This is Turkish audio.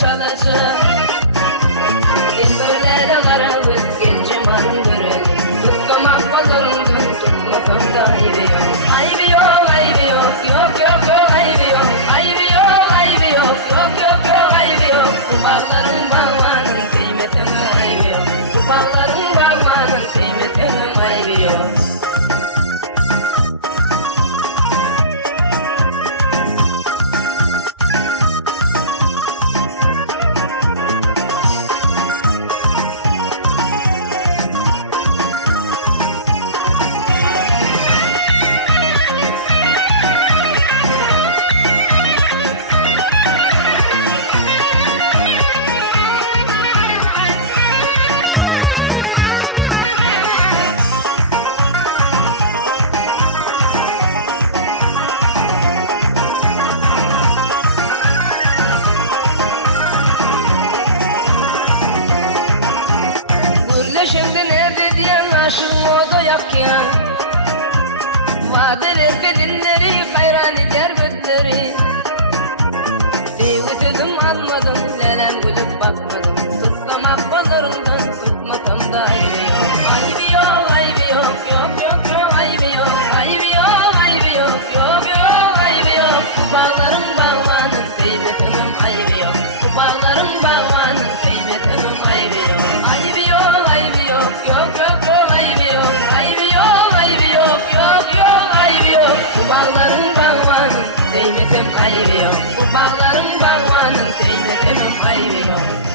çalacak. Bir böyle de karavuz gencim arındırır. Tutlamak pazarımdan tutmasak da ayıbı yok. Ayıbı yok, ayıbı yok, yok yok yok ayıbı yok. Ayıbı yok, ayıbı yok, yok yok yok ayıbı yok. Bu bağların bağmanın kıymetine ayıbı yok. Bu bağların bağmanın kıymetine ayıbı yok. Şimdi ne diyen aşık moda yakyan. Vadeler dilleri hayran eder bütleri. Sevgilim almadım, neden gülüp bakmadım. Tutlamak pazarından tutmasam da ayıbı yok. Ayıbı yok, ayıbı yok, yok yok yok ayıbı yok. Ayıbı yok, ayıbı yok, yok yok ayıbı yok. Bu bağların bağmanın kıymetinin ayıbı yok. Bu bağların bağmanın kıymetinin ayıbı yok. Ayıbı yok, ayıbı yok, yok yok yok ayıbı yok. Ayıbı yok, ayıbı yok, yok yok ayıbı yok. Bu bağların bağmanın kıymetinin ayıbı yok. Bu bağların bağmanın kıymetinin ayıbı yok.